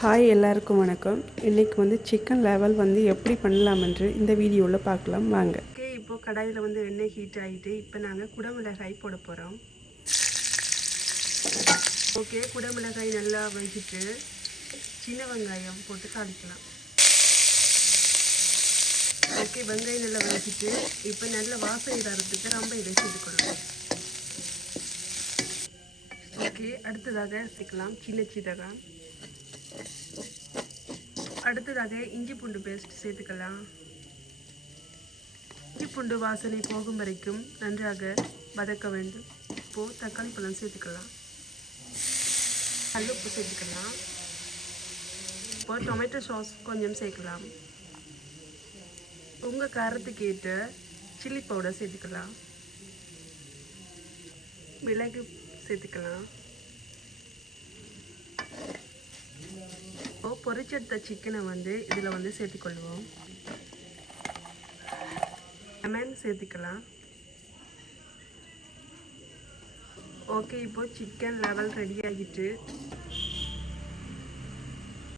Hi எல்லாருக்கும் வணக்கம். இன்றைக்கி வந்து சிக்கன் லெவல் வந்து எப்படி பண்ணலாம் என்று இந்த வீடியோவில் பார்க்கலாம் வாங்க. ஓகே, இப்போது கடாயில் வந்து எண்ணெய் ஹீட் ஆகிட்டு இப்போ நாங்கள் குடமிளகாய் போட போகிறோம். ஓகே, குடமிளகாய் நல்லா வதக்கிட்டு சின்ன வெங்காயம் போட்டு தாளிக்கலாம். ஓகே, வெங்காயம் நல்லா வதக்கிட்டு இப்போ நல்ல வாசனை தரத்துக்கு ரொம்ப இதை சேர்த்துக்கணும். ஓகே, அடுத்ததாக சேர்க்கலாம் சின்ன சீரகம். அடுத்ததாக இஞ்சி பூண்டு பேஸ்ட் சேர்த்துக்கலாம். இஞ்சி பூண்டு வாசனை போகும் வரைக்கும் நன்றாக வதக்க வேண்டும். இப்போது தக்காளி பழம் சேர்த்துக்கலாம். கல்லுப்பு சேர்த்துக்கலாம். இப்போது டொமேட்டோ சாஸ் கொஞ்சம் சேர்க்கலாம். உங்கள் காரத்துக்கு ஏற்ற சில்லி பவுடர் சேர்த்துக்கலாம். மிளகு சேர்த்துக்கலாம். பொரிச்செடுத்த சிக்கனை வந்து இதில் வந்து சேர்த்துக்கொள்வோம். லெமன் சேர்த்துக்கலாம். ஓகே, இப்போது சிக்கன் லெவல் ரெடி ஆகிட்டு